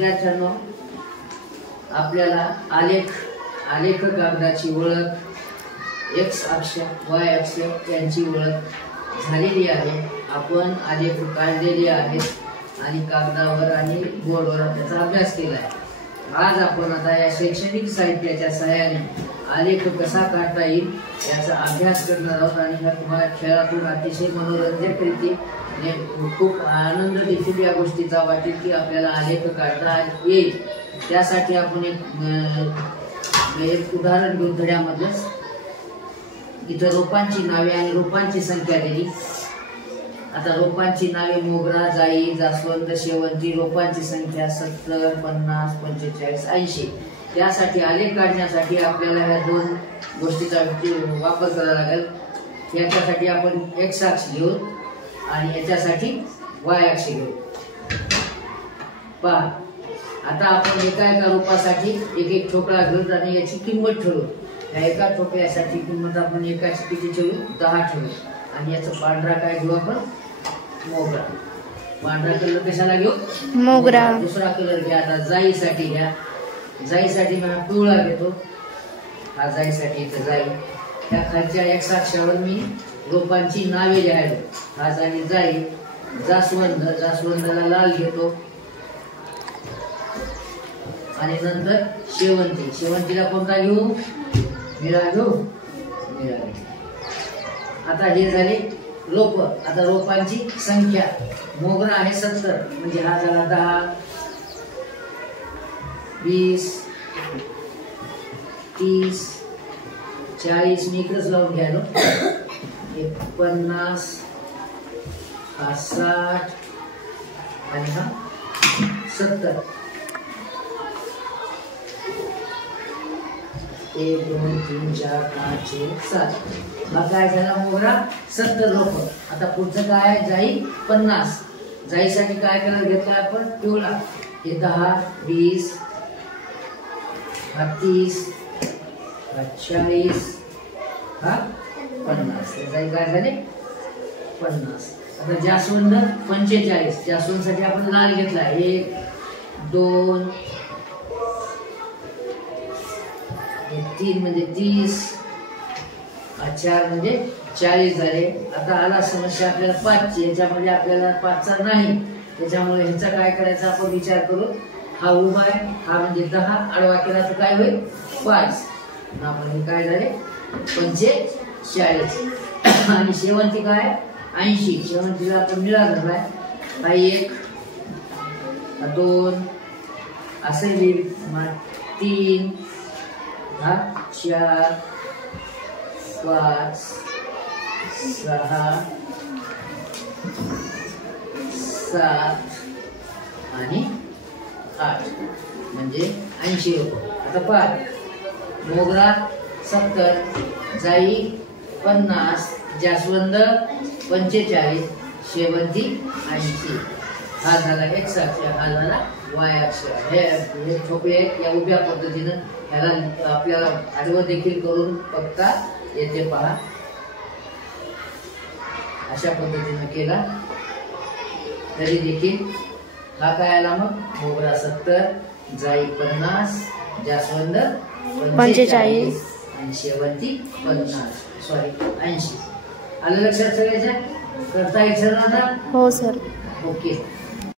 विद्यार्थ्यांनो, आपल्याला आलेख कागदाची ओळख, एक्स अक्ष वाय अक्ष यांची ओळख झालेली आहे. आपण आलेख काढलेले आहेत आणि कागदावर आणि बोर्डवर त्याचा अभ्यास केला आहे. आज आपण आता या शैक्षणिक साहित्याच्या सहाय्याने आलेख कसा काढता येईल याचा अभ्यास करणार आहोत. आणि ह्या तुम्हाला खेळातून अतिशय मनोरंजकरीती खूप आनंद देखील या गोष्टीचा वाटेल की आपल्याला आलेख काढता येईल. त्यासाठी आपण एक उदाहरण घेऊन धड्यामधलंच इथं रोपांची नावे आणि रोपांची संख्या दिली. आता रोपांची नावे मोगरा, जाई, जास्वंद, शेवंती. रोपांची संख्या 70, 50, 45, 80. त्यासाठी आलेख काढण्यासाठी आपल्याला ह्या दोन गोष्टीचा वापर करावा लागेल. याच्यासाठी आपण एक्स अक्ष घेऊ आणि याच्यासाठी वाय अक्ष घेऊ. पहा, आता आपण एका रोपासाठी एक एक ठोकळा घेऊ आणि याची किंमत ठरवू. या एका ठोकळ्यासाठी किंमत आपण एकाची किती ठेवू? 10 ठेवू. आणि याचा पांढरा काय घेऊ आपण? मोगरा. पांढरा कलर कशाला घेऊ? मोगरा. दुसरा कलर घ्या. आता जाईसाठी घ्या. जाईसाठी मी पिवळा घेतो. हा जाईसाठी इथं जाई. त्या खालच्या एक्स अक्षावर मी रोपांची नावे लिहायलो. हा झाली जाई. जास्वंद, जास्वंदाला लाल घेतो. आणि नंतर शेवंती, शेवंतीला कोणता घेऊ? निळा घेऊ. निळा घेऊ. आता हे झाले रोप. आता रोपांची संख्या मोगरा आहे 70, म्हणजे हा झाला 10, 20, 30, 40. मी इकडेच लावून घ्यायलो. 50, हा 60 आणि हा 70. 1, 2, 3, 4, 5, 6, 7. हा काय झाला? मोगरा 70 रोप. आता पुढचं काय? जाई 50. जाईसाठी काय कलर घेतला आपण? पिवळा. हे 10, 20, 30, 40, 50. जाई काय झाले? 50. आता जास्वंद 45. जास्वंदसाठी आपण लाल घेतला. 1, 2, 3 म्हणजे 30, 4 म्हणजे 40 झाले. आता आला समस्या आपल्याला 5ची. याच्यामध्ये आपल्याला 5चा नाही, त्याच्यामुळे ह्याचा काय करायचा आपण विचार करू. हा उभा आहे, हा म्हणजे 10. आडवा केला तर काय होईल? 5. आपण हे काय झाले? 45. आणि शेवंती काय? 80. शेवंतीला आपण निळा धरलाय. हा 1, हा 2, असे 3, हा 4, 5, 6, 7 आणि 8 म्हणजे 80 रोप. आता पहा, मोगरा 70, जाई 50, जास्वंद 45, शेवंती 80. हा झाला एक्स अक्ष, हा झाला वाय अक्ष. हे ठोकळे या उभ्या पद्धतीनं ह्याला आपल्याला आडवं देखील करून बघता येते. पहा, अशा पद्धतीनं केला तरी देखील हा काय आला मग? मोगरा 70, जाई 50, जास्वंद 45 आणि शेवंती 80. आलं लक्षात? सगळ्याच्या करता येईल सर? हो सर. ओके.